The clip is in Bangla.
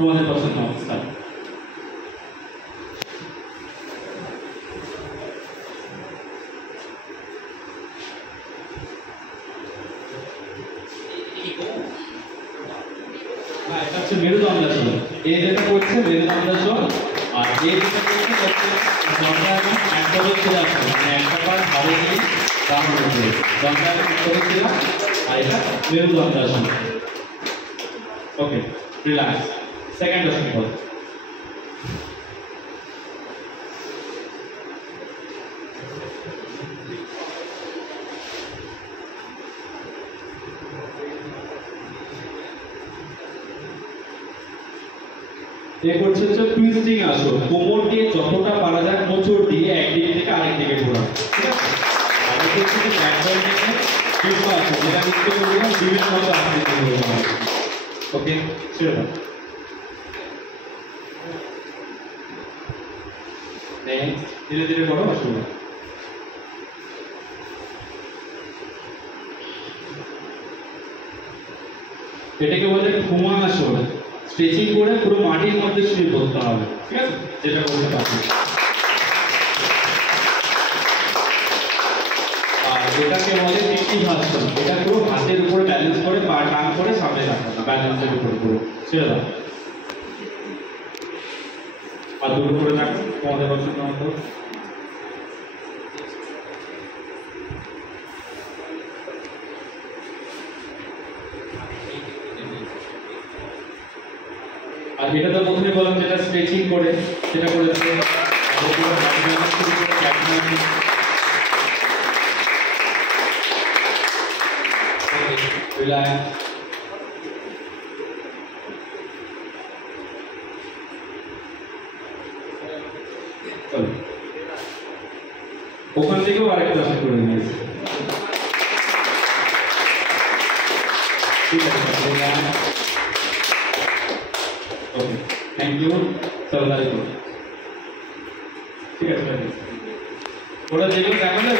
তোমাদের পছন্দ অবস্থা। এটা হচ্ছে মেরুদণ্ডাসন। এই যেটা করছে মেরুদণ্ডাসন, আর এই যেটা করছে দণ্ডায়মান একদমই ছিল আসলে, মানে একটা পা ধারে নিয়ে দাঁড়ানো হচ্ছে দণ্ডায়মান একদমই ছিল, আর এটা মেরুদণ্ডাসন। ওকে, রিল্যাক্স। সেকেন্ড আসন করো। এ করছে হচ্ছে টুইস্টিং আসন। কোমর দিয়ে যতটা পারা যায় মোচড় দিয়ে একদিক থেকে আরেক দিকে ঘোরা, ঠিক আছে? আর এটা হচ্ছে ব্যাকবল থেকে শীর্ষ আসন, যেটা নিত্য করলাম বিভিন্ন মতো আকৃতি করবো। ওকে, ছেড়ে দাও। নেক্সট, ধীরে ধীরে করো, অসুবিধা। এটাকে বলে ঘুমা আসন। স্ট্রেচিং করে পুরো মাটির মধ্যে শুয়ে পড়তে হবে, ঠিক আছে? যেটা করতে পারবে। আর এটাকে বলে পিতৃভাসন। এটা পুরো হাতের উপরে ব্যালেন্স করে পা টান করে সামনে রাখা, ব্যালেন্সের উপরে পুরো ছেড়ে দাও। পা দুটো করে রাখো তোমাদের পছন্দ মতো। আর যেটা তো প্রথমে বললাম, যেটা স্ট্রেচিং করে সেটা করেছে। ওখান থেকেও আরেকটা আসন করে নিয়েছে, ঠিক আছে? ওকে, থ্যাংক ইউ। সরদারি করো, ঠিক আছে? ওরা যেগুলো দেখালে